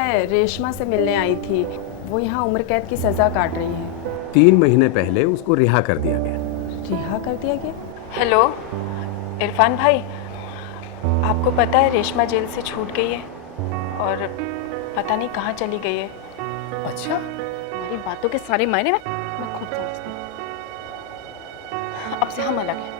मैं रेशमा से मिलने आई थी। वो यहाँ उम्र कैद की सज़ा काट रही है। 3 महीने पहले उसको रिहा कर दिया गया। रिहा कर दिया गया? हेलो इरफान भाई, आपको पता है रेशमा जेल से छूट गई है और पता नहीं कहाँ चली गई है। अच्छा, हमारी बातों के सारे मायने मैं खूब समझती हूँ। अब से हम अलग हैं।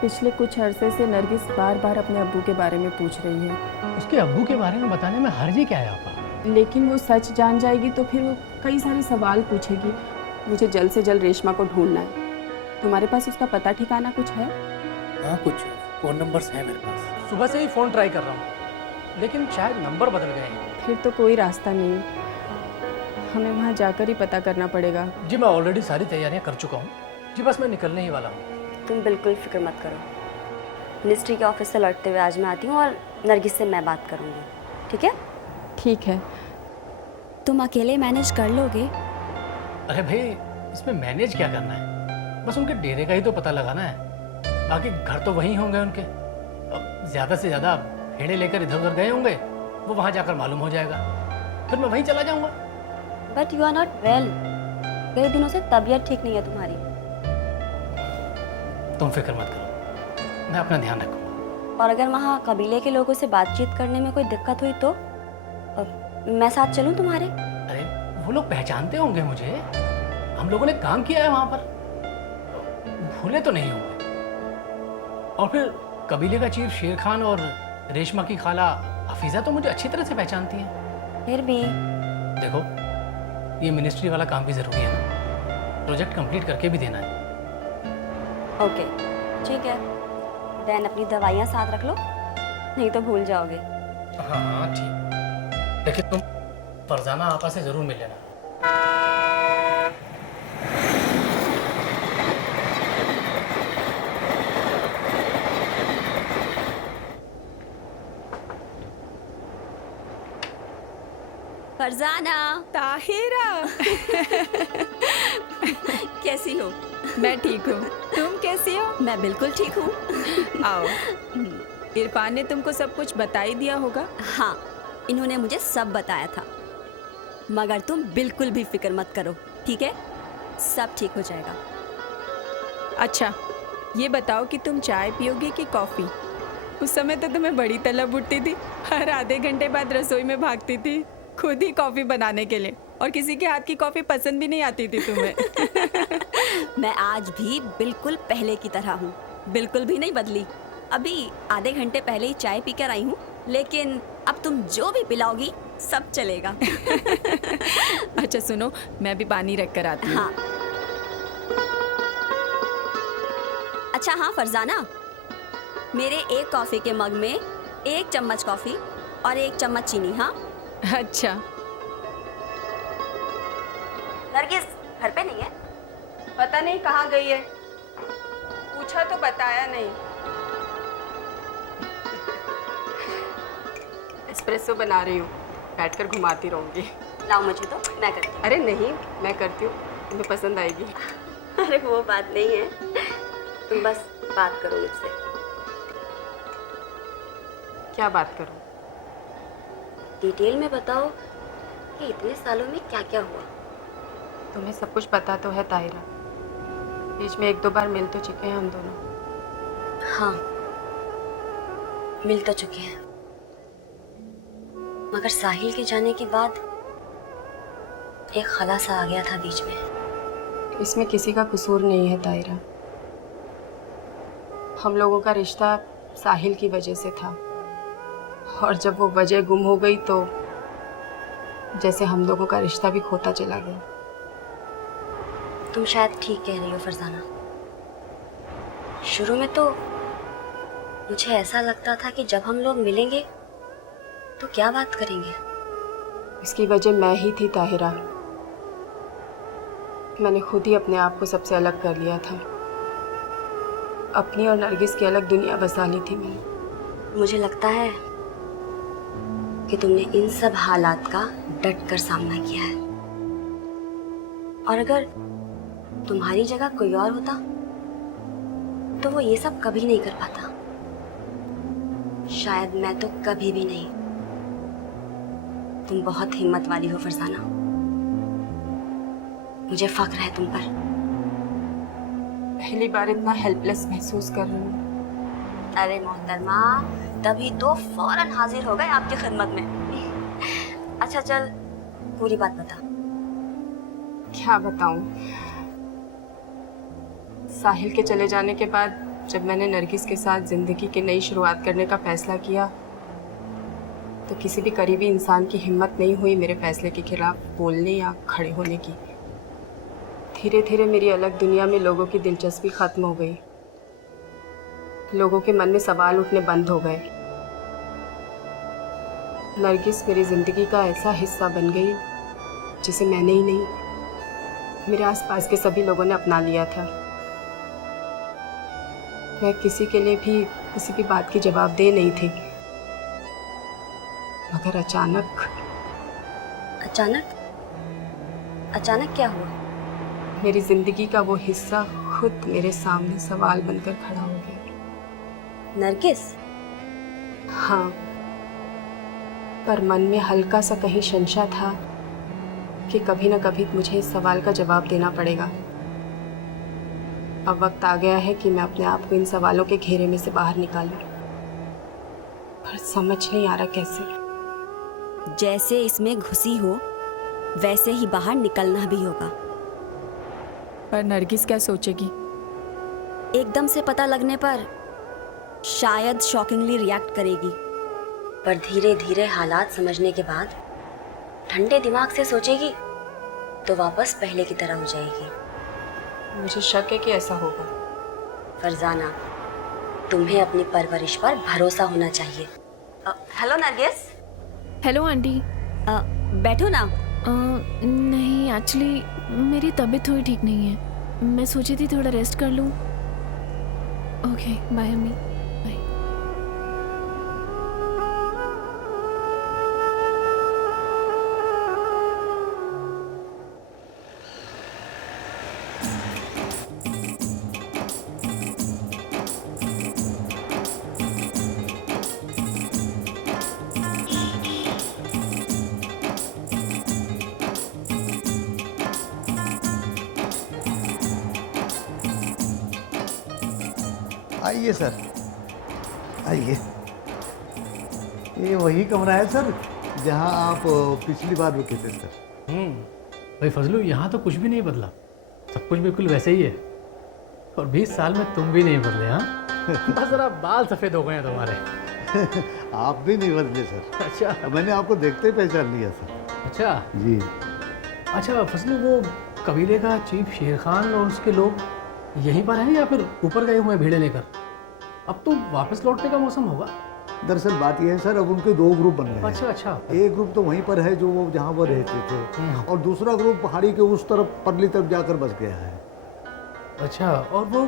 पिछले कुछ अरसे से नरगिस बार बार अपने अब्बू के बारे में पूछ रही है। उसके अब्बू के बारे में बताने में हर्जी क्या है आपा? लेकिन वो सच जान जाएगी तो फिर वो कई सारे सवाल पूछेगी। मुझे जल्द से जल्द रेशमा को ढूंढना है। तुम्हारे पास उसका पता ठिकाना कुछ है? हाँ, कुछ फ़ोन नंबर्स हैं मेरे पास। सुबह से ही फ़ोन ट्राई कर रहा हूँ, लेकिन शायद नंबर बदल गए हैं। फिर तो कोई रास्ता नहीं। हमें वहाँ जाकर ही पता करना पड़ेगा। जी मैं ऑलरेडी सारी तैयारियाँ कर चुका हूँ जी, बस मैं निकलने ही वाला हूँ। तुम बिल्कुल फिक्र मत करो। मिनिस्ट्री के ऑफिस से लौटते हुए आज मैं आती हूँ और नरगिस से मैं बात करूँगी, ठीक है? ठीक है। तुम अकेले मैनेज कर लोगे? अरे भाई, इसमें मैनेज क्या करना है, बस उनके डेरे का ही तो पता लगाना है। बाकी घर तो वहीं होंगे उनके। अब ज़्यादा से ज़्यादा भेड़े लेकर इधर उधर गए होंगे, वो वहाँ जाकर मालूम हो जाएगा, फिर मैं वहीं चला जाऊँगा। But you are not well. कई दिनों से तबीयत ठीक नहीं है तुम्हारी। तुम फिक्र मत करो, मैं अपना ध्यान रखूँगा। और अगर वहाँ कबीले के लोगों से बातचीत करने में कोई दिक्कत हुई तो मैं साथ चलूँ तुम्हारे? अरे वो लोग पहचानते होंगे मुझे, हम लोगों ने काम किया है वहाँ पर, भूले तो नहीं होंगे। और फिर कबीले का चीफ शेर खान और रेशमा की खाला हफीज़ा तो मुझे अच्छी तरह से पहचानती हैं। फिर भी देखो, ये मिनिस्ट्री वाला काम भी ज़रूरी है ना, प्रोजेक्ट कंप्लीट करके भी देना है। ओके, ठीक है। देन अपनी दवाइयाँ साथ रख लो, नहीं तो भूल जाओगे। हाँ ठीक, लेकिन तुम फरजाना आपा से ज़रूर मिल लेना। फरजाना। ताहिरा। कैसी हो? मैं ठीक हूँ, तुम कैसी हो? मैं बिल्कुल ठीक हूँ। आओ। इरफान ने तुमको सब कुछ बता ही दिया होगा। हाँ, इन्होंने मुझे सब बताया था, मगर तुम बिल्कुल भी फिक्र मत करो, ठीक है? सब ठीक हो जाएगा। अच्छा, ये बताओ कि तुम चाय पियोगे कि कॉफ़ी? उस समय तो तुम्हें बड़ी तलब उठती थी, हर आधे घंटे बाद रसोई में भागती थी खुद ही कॉफ़ी बनाने के लिए, और किसी के हाथ की कॉफ़ी पसंद भी नहीं आती थी तुम्हें। मैं आज भी बिल्कुल पहले की तरह हूँ, बिल्कुल भी नहीं बदली। अभी आधे घंटे पहले ही चाय पीकर आई हूँ, लेकिन अब तुम जो भी पिलाओगी सब चलेगा। अच्छा सुनो, मैं भी पानी रख कर आती हूँ। हाँ। अच्छा हाँ फरजाना, मेरे एक कॉफ़ी के मग में 1 चम्मच कॉफ़ी और 1 चम्मच चीनी। हाँ। अच्छा। नरगिस घर पे नहीं है? पता नहीं कहाँ गई है, पूछा तो बताया नहीं। एस्प्रेसो बना रही हूँ, बैठकर घुमाती रहूँगी। लाओ मुझे तो, मैं करती हूँ। अरे नहीं, मैं करती हूँ, तुम्हें पसंद आएगी। अरे वो बात नहीं है, तुम बस बात करो मुझसे। क्या बात करूँ? डिटेल में बताओ कि इतने सालों में क्या क्या हुआ। तुम्हें सब कुछ पता तो है ताहिरा, बीच में 1-2 बार मिल तो चुके हैं हम दोनों। हाँ, मिल तो चुके हैं, मगर साहिल के जाने के बाद एक खलासा आ गया था बीच में। इसमें किसी का कसूर नहीं है ताहिरा, हम लोगों का रिश्ता साहिल की वजह से था, और जब वो वजह गुम हो गई तो जैसे हम लोगों का रिश्ता भी खोता चला गया। तुम शायद ठीक कह रही हो फरजाना। शुरू में तो मुझे ऐसा लगता था कि जब हम लोग मिलेंगे तो क्या बात करेंगे। इसकी वजह मैं ही थी ताहिरा, मैंने खुद ही अपने आप को सबसे अलग कर लिया था, अपनी और नरगिस की अलग दुनिया बसा ली थी मैंने। मुझे लगता है कि तुमने इन सब हालात का डट कर सामना किया है, और अगर तुम्हारी जगह कोई और होता तो वो ये सब कभी नहीं कर पाता। शायद मैं तो कभी भी नहीं। तुम बहुत हिम्मत वाली हो फरजाना। मुझे फक्र है तुम पर। पहली बार इतना हेल्पलेस महसूस कर रही हूँ। अरे मोहतरमा, तभी तो फौरन हाजिर हो गए आपकी खिदमत में। अच्छा चल, पूरी बात बता। क्या बताऊं? साहिल के चले जाने के बाद जब मैंने नरगिस के साथ जिंदगी की नई शुरुआत करने का फैसला किया, तो किसी भी करीबी इंसान की हिम्मत नहीं हुई मेरे फैसले के खिलाफ बोलने या खड़े होने की। धीरे धीरे मेरी अलग दुनिया में लोगों की दिलचस्पी खत्म हो गई। लोगों के मन में सवाल उठने बंद हो गए। नरगिस मेरी जिंदगी का ऐसा हिस्सा बन गई जिसे मैंने ही नहीं, मेरे आसपास के सभी लोगों ने अपना लिया था। मैं किसी के लिए भी किसी भी बात की जवाबदेह नहीं थी, मगर अचानक अचानक क्या हुआ? मेरी जिंदगी का वो हिस्सा खुद मेरे सामने सवाल बनकर खड़ा हो गया। नरगिस? हाँ, पर मन में हल्का सा कहीं संशय था कि कभी न कभी मुझे इस सवाल का जवाब देना पड़ेगा। अब वक्त आ गया है कि मैं अपने आप को इन सवालों के घेरे में से बाहर निकालूं, पर समझ नहीं आ रहा कैसे। जैसे इसमें घुसी हो वैसे ही बाहर निकलना भी होगा। पर नरगिस क्या सोचेगी? एकदम से पता लगने पर शायद शॉकिंगली रिएक्ट करेगी, पर धीरे धीरे हालात समझने के बाद ठंडे दिमाग से सोचेगी तो वापस पहले की तरह हो जाएगी। मुझे शक है कि ऐसा होगा। फरजाना, तुम्हें अपनी परवरिश पर भरोसा होना चाहिए। हेलो नरगिस। Hello aunty. बैठो ना। नहीं, एक्चुअली मेरी तबीयत थोड़ी ठीक नहीं है। मैं सोची थी थोड़ा रेस्ट कर लूँ। ओके, बाय अम्मी। बाय। आइए सर, आइए। ये वही कमरा है सर जहां आप पिछली बार रुके थे सर। भाई फजलू, यहाँ तो कुछ भी नहीं बदला, सब कुछ बिल्कुल वैसे ही है। और 20 साल में तुम भी नहीं बदले। हाँ बस जरा बाल सफ़ेद हो गए हैं तुम्हारे। आप भी नहीं बदले सर। अच्छा। मैंने आपको देखते ही पहचान लिया सर। अच्छा जी। अच्छा फजलू, वो कबीले का चीफ शेर खान और उसके लोग यहीं पर हैं या फिर ऊपर गए हुए हैं भीड़े लेकर? अब तो वापस लौटने का मौसम होगा। दरअसल बात यह है सर, अब उनके 2 ग्रुप बन गए हैं। अच्छा अच्छा। एक ग्रुप तो वहीं पर है जो वो जहाँ वो रहते थे, और दूसरा ग्रुप पहाड़ी के उस तरफ परली तरफ जाकर बस गया है। अच्छा, और वो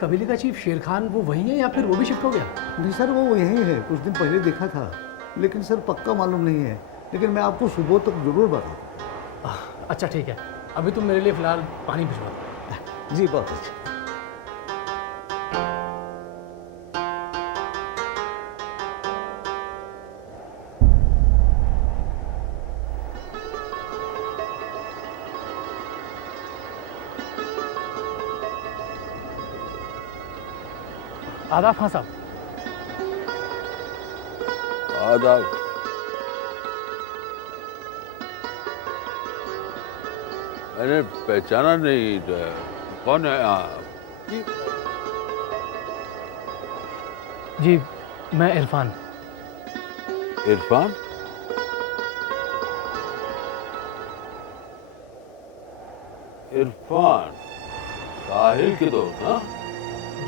कबीले का चीफ शेर खान वो वहीं है या फिर वो भी शिफ्ट हो गया? नहीं सर, वो यहीं है। कुछ दिन पहले देखा था, लेकिन सर पक्का मालूम नहीं है। लेकिन मैं आपको सुबह तक जरूर बताऊँ। अच्छा ठीक है, अभी तुम मेरे लिए फ़िलहाल पानी भिजवा दो। जी बहुत अच्छा। आदाब खान साहब। आदाब। मैंने पहचाना नहीं, कौन है आप? जी मैं इरफान। इरफान? इरफान साहिल के दोस्त? हाँ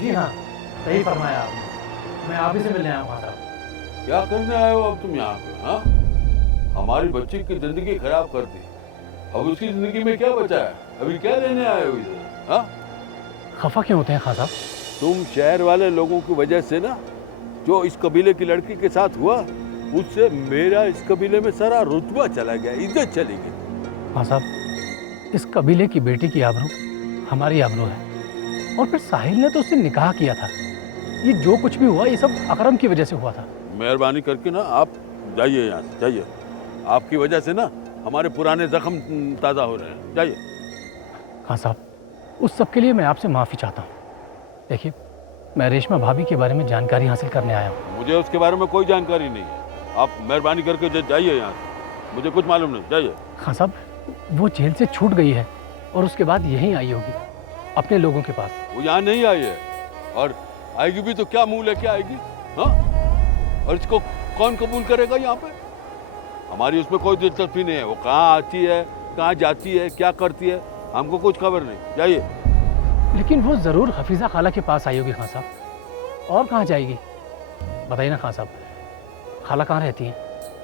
जी हाँ, सही फरमाया आपने। मैं आप ही से मिलने आया हूँ खान साहब। क्या करने आए हो अब तुम यहाँ पे? हाँ, हमारी बच्ची की जिंदगी खराब कर दी, अब उसकी जिंदगी में क्या बचा है? अभी क्या लेने आए हो इधर? हाँ, खफा क्यों होते हैं खान साहब? तुम शहर वाले लोगों की वजह से ना, जो इस कबीले की लड़की के साथ हुआ, उससे मेरा इस कबीले में सारा रुतबा चला गया, इज्जत चली गई। खान साहब, इस कबीले की बेटी की आबरू हमारी आबरू है, और फिर साहिल ने तो उससे निकाह किया था। ये जो कुछ भी हुआ ये सब अकरम की वजह से हुआ था। मेहरबानी करके ना आप जाइए यहाँ से, जाइए। आपकी वजह से ना हमारे पुराने जख्म ताज़ा हो रहे हैं। जाइए। हाँ साहब, उस सब के लिए मैं आपसे माफ़ी चाहता हूँ। देखिए, मैं रेशमा भाभी के बारे में जानकारी हासिल करने आया हूँ। मुझे उसके बारे में कोई जानकारी नहीं है। आप मेहरबानी करके जाइए यहाँ से, मुझे कुछ मालूम नहीं। जाइए। हाँ साहब, वो जेल से छूट गई है और उसके बाद यहीं आई होगी अपने लोगों के पास। वो यहाँ नहीं आई है, और आएगी भी तो क्या मुंह लेके आएगी? हाँ, और इसको कौन कबूल करेगा यहाँ पे? हमारी उसमें कोई दिलचस्पी नहीं है। वो कहाँ आती है, कहाँ जाती है, क्या करती है, हमको कुछ खबर नहीं। जाइए। लेकिन वो ज़रूर हफीज़ा खाला के पास आई होगी खान साहब। और कहाँ जाएगी बताइए ना खान साहब, खाला कहाँ रहती हैं?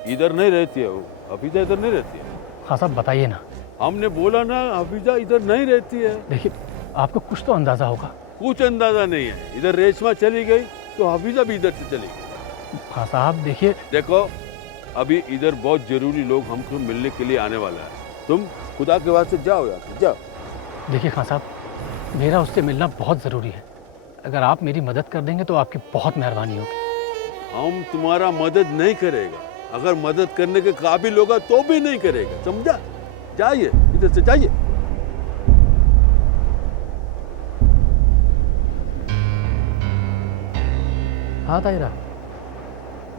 इधर नहीं रहती है वो, हफीजा इधर नहीं रहती है। खान साहब बताइए ना। हमने बोला ना, हफीजा इधर नहीं रहती है। देखिए, आपको कुछ तो अंदाज़ा होगा। कुछ अंदाजा नहीं है। इधर रेशमा चली गई तो हफीजा भी इधर से चली गई। खान साहब देखिए, देखो, अभी इधर बहुत जरूरी लोग हमको मिलने के लिए आने वाला है। तुम खुदा के वास्ते जाओ यार, जाओ। देखिए खान साहब, मेरा उससे मिलना बहुत ज़रूरी है। अगर आप मेरी मदद कर देंगे तो आपकी बहुत मेहरबानी होगी। हम तुम्हारा मदद नहीं करेगा। अगर मदद करने के काबिल होगा तो भी नहीं करेगा, समझा? जाइए, इधर से जाइए। हाँ ताहिरा,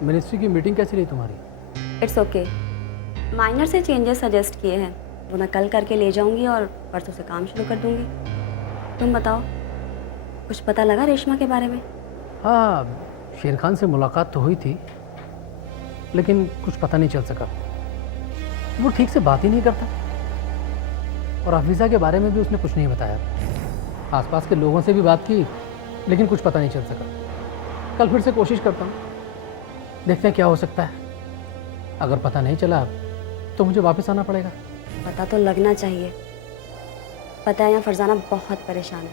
मिनिस्ट्री की मीटिंग कैसी रही तुम्हारी? It's okay. माइनर से चेंजेस सजेस्ट किए हैं, वो मैं कल करके ले जाऊंगी और परसों से काम शुरू कर दूंगी। तुम बताओ, कुछ पता लगा रेशमा के बारे में? हाँ, शेर खान से मुलाकात तो हुई थी, लेकिन कुछ पता नहीं चल सका। वो ठीक से बात ही नहीं करता, और हफीज़ा के बारे में भी उसने कुछ नहीं बताया। आसपास के लोगों से भी बात की, लेकिन कुछ पता नहीं चल सका। कल फिर से कोशिश करता हूँ, देखते हैं क्या हो सकता है। अगर पता नहीं चला तो मुझे वापस आना पड़ेगा। पता तो लगना चाहिए। पता है, यहाँ फरजाना बहुत परेशान है।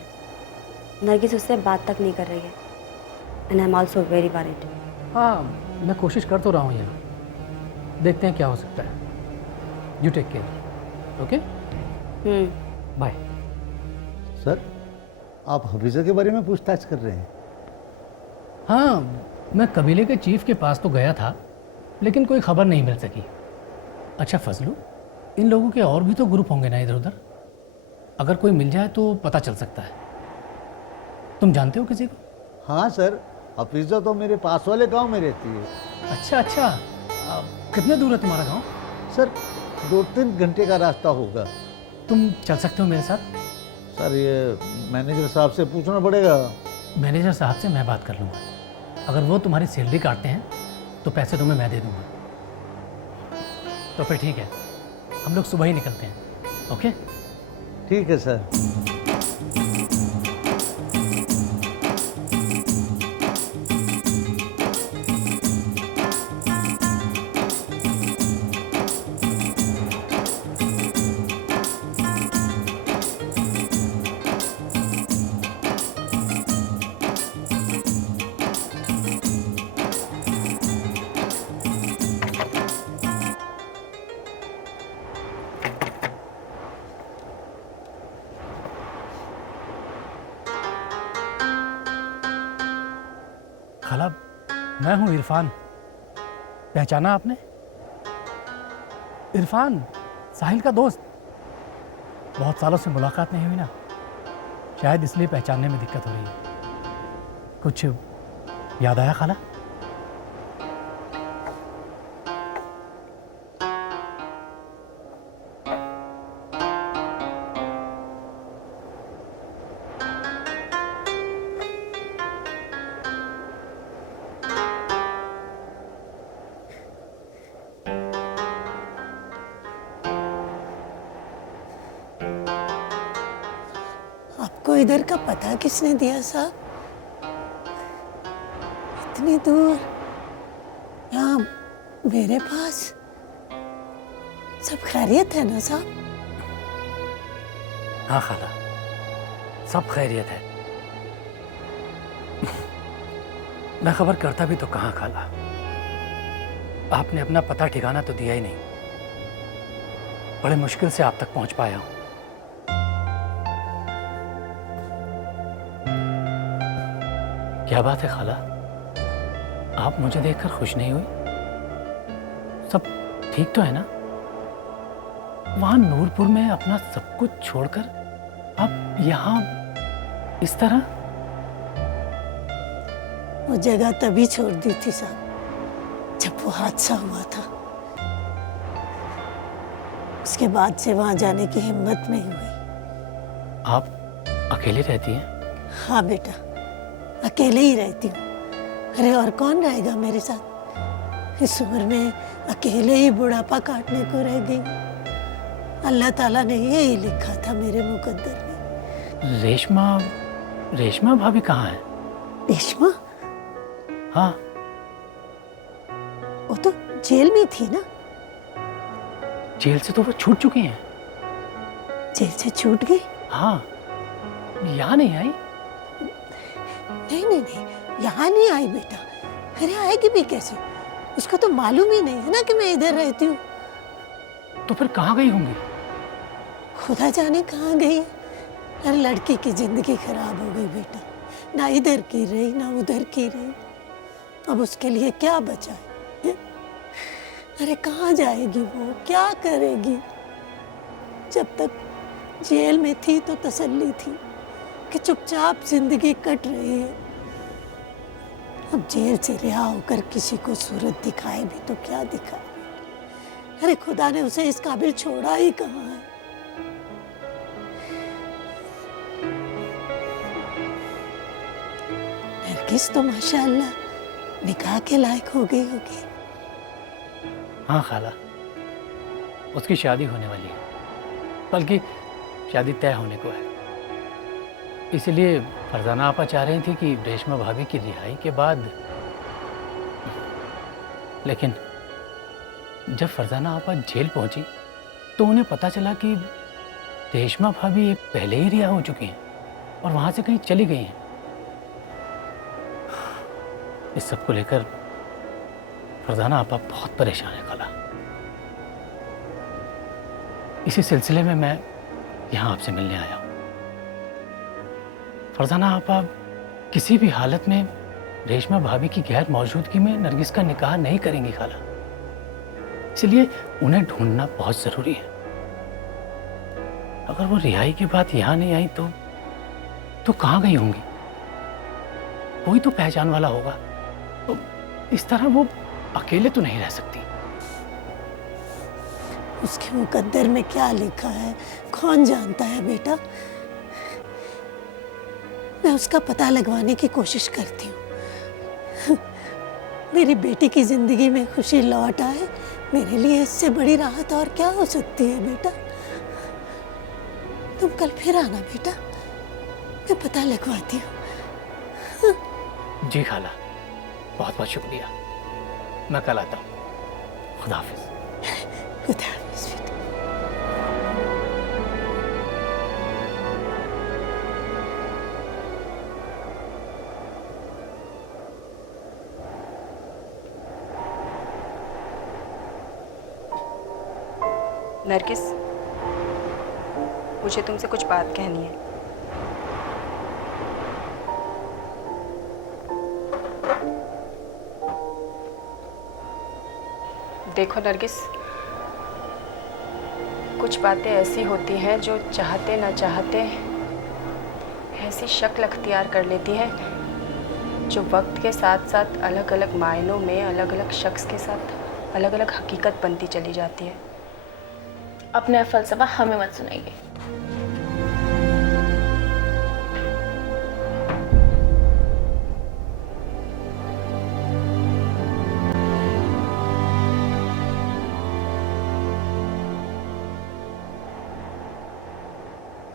नरगिस उससे बात तक नहीं कर रही है, and I am also very worried. हाँ, मैं कोशिश कर तो रहा हूँ यहाँ, देखते हैं क्या हो सकता है। You take care. Okay, bye. Sir, आप हफीज़ा के बारे में पूछताछ कर रहे हैं? हाँ, मैं कबीले के चीफ के पास तो गया था, लेकिन कोई खबर नहीं मिल सकी। अच्छा फजलू, इन लोगों के और भी तो ग्रुप होंगे ना इधर उधर, अगर कोई मिल जाए तो पता चल सकता है। तुम जानते हो किसी को? हाँ सर, हफीज़ा तो मेरे पास वाले गांव में रहती है। अच्छा अच्छा, कितने दूर है तुम्हारा गांव? सर, 2-3 घंटे का रास्ता होगा। तुम चल सकते हो मेरे साथ? सर, ये मैनेजर साहब से पूछना पड़ेगा। मैनेजर साहब से मैं बात कर लूँगा। अगर वो तुम्हारी सैलरी काटते हैं तो पैसे तुम्हें मैं दे दूँगा। तो फिर ठीक है, हम लोग सुबह ही निकलते हैं। ओके, ठीक है सर। खाला, मैं हूँ इरफान। पहचाना आपने? इरफान, साहिल का दोस्त। बहुत सालों से मुलाकात नहीं हुई ना, शायद इसलिए पहचानने में दिक्कत हो रही है। कुछ याद आया खाला? आपको इधर का पता किसने दिया साहब? इतनी दूर यहाँ मेरे पास? सब खैरियत है ना साहब? हाँ खाला, सब खैरियत है। मैं खबर करता भी तो कहाँ खाला, आपने अपना पता ठिकाना तो दिया ही नहीं। बड़े मुश्किल से आप तक पहुंच पाया हूं। क्या बात है खाला, आप मुझे देखकर खुश नहीं हुई? सब ठीक तो है ना? वहां नूरपुर में अपना सब कुछ छोड़कर आप यहाँ इस तरह? वो जगह तभी छोड़ दी थी साहब जब वो हादसा हुआ था। उसके बाद से वहां जाने की हिम्मत नहीं हुई। आप अकेले रहती हैं? हाँ बेटा, अकेले ही रहती हूँ। अरे और कौन रहेगा मेरे साथ? इस उम्र में अकेले ही बुढ़ापा काटने को रह गई। अल्लाह ताला ने यही लिखा था मेरे मुकद्दर में। रेशमा भाभी कहाँ है? रेशमा? हाँ, वो तो जेल में थी ना। जेल से तो वो छूट चुकी हैं। जेल से छूट गई? हाँ, यहाँ नहीं आई? नहीं नहीं नहीं, यहाँ नहीं आई बेटा। अरे आएगी भी कैसे? उसको तो मालूम ही नहीं है ना कि मैं इधर रहती हूँ। तो फिर कहाँ गई होंगी? खुदा जाने कहाँ गई है। अरे लड़की की जिंदगी खराब हो गई बेटा, ना इधर की रही ना उधर की रही। अब उसके लिए क्या बचा है? अरे कहाँ जाएगी वो, क्या करेगी? जब तक जेल में थी तो तसल्ली थी कि चुपचाप जिंदगी कट रही है। अब जेल से रिहा होकर किसी को सूरत दिखाए भी तो क्या दिखाए? अरे खुदा ने उसे इस काबिल छोड़ा ही कहाँ है। नरगिस तो माशाअल्लाह निकाह के लायक हो गई होगी। हाँ खाला, उसकी शादी होने वाली है, बल्कि शादी तय होने को है। इसलिए फरजाना आपा चाह रही थी कि रेशमा भाभी की रिहाई के बाद, लेकिन जब फरजाना आपा जेल पहुंची तो उन्हें पता चला कि रेशमा भाभी पहले ही रिहा हो चुकी हैं और वहां से कहीं चली गई हैं। इस सब को लेकर फरजाना आपा बहुत परेशान है खाला। इसी सिलसिले में मैं यहाँ आपसे मिलने आया हूँ। फरजाना आपा किसी भी हालत में रेशमा भाभी की गैर मौजूदगी में नरगिस का निकाह नहीं करेंगी खाला, इसलिए उन्हें ढूंढना बहुत ज़रूरी है। अगर वो रिहाई के बाद यहाँ नहीं आई तो कहाँ गई होंगी? कोई तो पहचान वाला होगा। तो इस तरह वो अकेले तो नहीं रह सकती। उसके मुकद्दर में क्या लिखा है कौन जानता है बेटा। मैं उसका पता लगवाने की कोशिश करती हूँ। मेरी बेटी की जिंदगी में खुशी लौट आए, मेरे लिए इससे बड़ी राहत और क्या हो सकती है बेटा। तुम कल फिर आना बेटा, मैं पता लगवाती हूँ। जी खाला, बहुत बहुत शुक्रिया। मैं कल आता हूँ। खुदा हाफिज। खुदा हाफिज बेटा। नरगिस, मुझे तुमसे कुछ बात कहनी है। देखो नरगिस, कुछ बातें ऐसी होती हैं जो चाहते ना चाहते ऐसी शक्ल अख्तियार कर लेती हैं जो वक्त के साथ साथ अलग अलग मायनों में अलग अलग शख्स के साथ अलग अलग हकीकत बनती चली जाती है। अपना फलसफा हमें मत सुनाइए।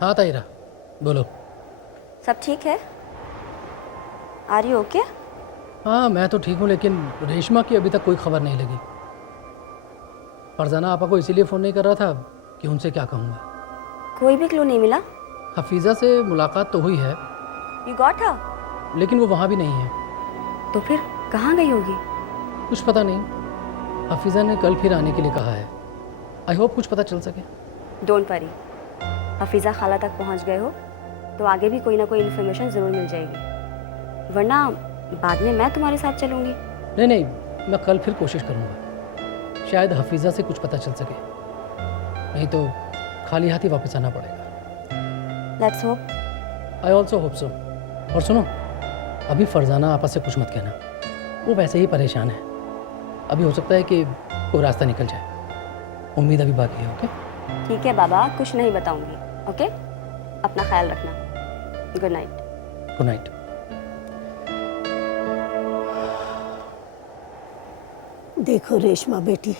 हाँ ताहिरा, बोलो। सब ठीक है? Are you okay? हाँ मैं तो ठीक हूँ, लेकिन रेशमा की अभी तक कोई खबर नहीं लगी। फरजाना आपा को इसीलिए फ़ोन नहीं कर रहा था कि उनसे क्या कहूँगा। कोई भी क्लू नहीं मिला? हफीज़ा से मुलाकात तो हुई है, यू गॉट हर? लेकिन वो वहाँ भी नहीं है। तो फिर कहाँ गई होगी? कुछ पता नहीं। हफीज़ा ने कल फिर आने के लिए कहा है। आई होप कुछ पता चल सके। डोंट वरी, हफीज़ा खाला तक पहुँच गए हो तो आगे भी कोई ना कोई इन्फॉर्मेशन ज़रूर मिल जाएगी, वरना बाद में मैं तुम्हारे साथ चलूँगी। नहीं नहीं, मैं कल फिर कोशिश करूँगा। शायद हफीज़ा से कुछ पता चल सके, नहीं तो खाली हाथ ही वापस आना पड़ेगा। Let's hope. I also hope so. और सुनो, अभी फरजाना आपस से कुछ मत कहना, वो वैसे ही परेशान है। अभी हो सकता है कि कोई रास्ता निकल जाए, उम्मीद अभी बाकी है। ओके ठीक है बाबा, कुछ नहीं बताऊंगी। ओके, अपना ख्याल रखना। Good night. Good night. देखो रेशमा बेटी,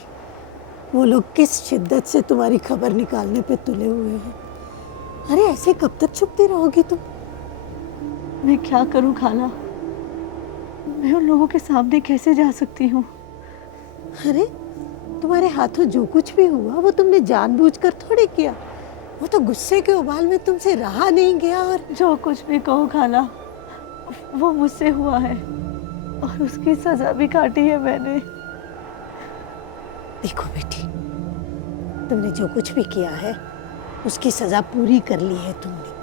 वो लोग किस शिद्दत से तुम्हारी खबर निकालने पे तुले हुए हैं। अरे ऐसे कब तक छुपती रहोगी तुम? मैं क्या करूं खाला, मैं उन लोगों के सामने कैसे जा सकती हूँ? अरे तुम्हारे हाथों जो कुछ भी हुआ वो तुमने जानबूझकर थोड़ी किया, वो तो गुस्से के उबाल में तुमसे रहा नहीं गया। और जो कुछ भी कहो खाला, वो मुझसे हुआ है और उसकी सजा भी काटी है मैंने। देखो बेटी, तुमने जो कुछ भी किया है उसकी सजा पूरी कर ली है तुमने।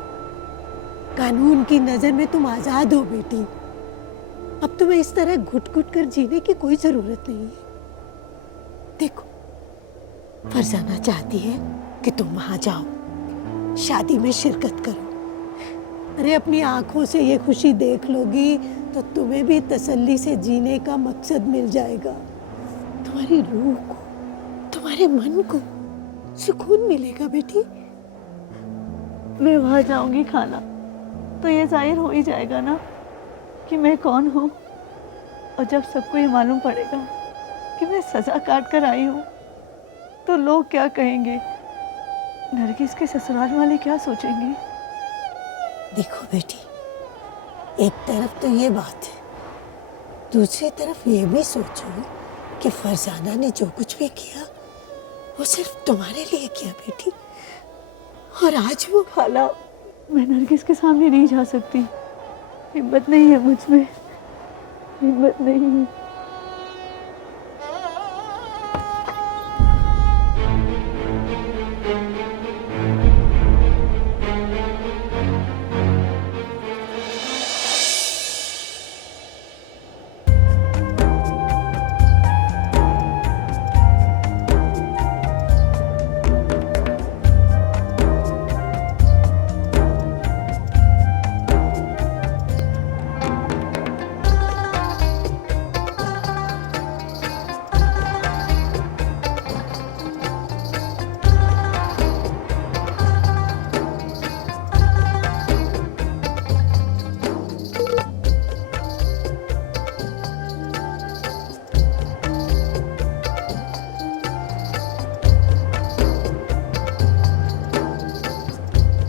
कानून की नजर में तुम आजाद हो बेटी। अब तुम्हें इस तरह घुट घुट कर जीने की कोई जरूरत नहीं है। देखो, फरजाना चाहती है कि तुम वहां जाओ, शादी में शिरकत करो। अरे अपनी आंखों से ये खुशी देख लोगी तो तुम्हें भी तसल्ली से जीने का मकसद मिल जाएगा। तुम्हारी रूह को, तुम्हारे मन को सुकून मिलेगा बेटी। मैं वहां जाऊंगी खाला, तो ये जाहिर हो ही जाएगा ना कि मैं कौन हूँ। और जब सबको ये मालूम पड़ेगा कि मैं सजा काट कर आई हूँ, तो लोग क्या कहेंगे? नरगिस के ससुराल वाले क्या सोचेंगे? देखो बेटी, एक तरफ तो ये बात है, दूसरी तरफ ये भी सोचो कि फरजाना ने जो कुछ भी किया वो सिर्फ तुम्हारे लिए किया बेटी। और आज वो खाला, मैं नरगिस के सामने नहीं जा सकती। हिम्मत नहीं है मुझ में, हिम्मत नहीं है।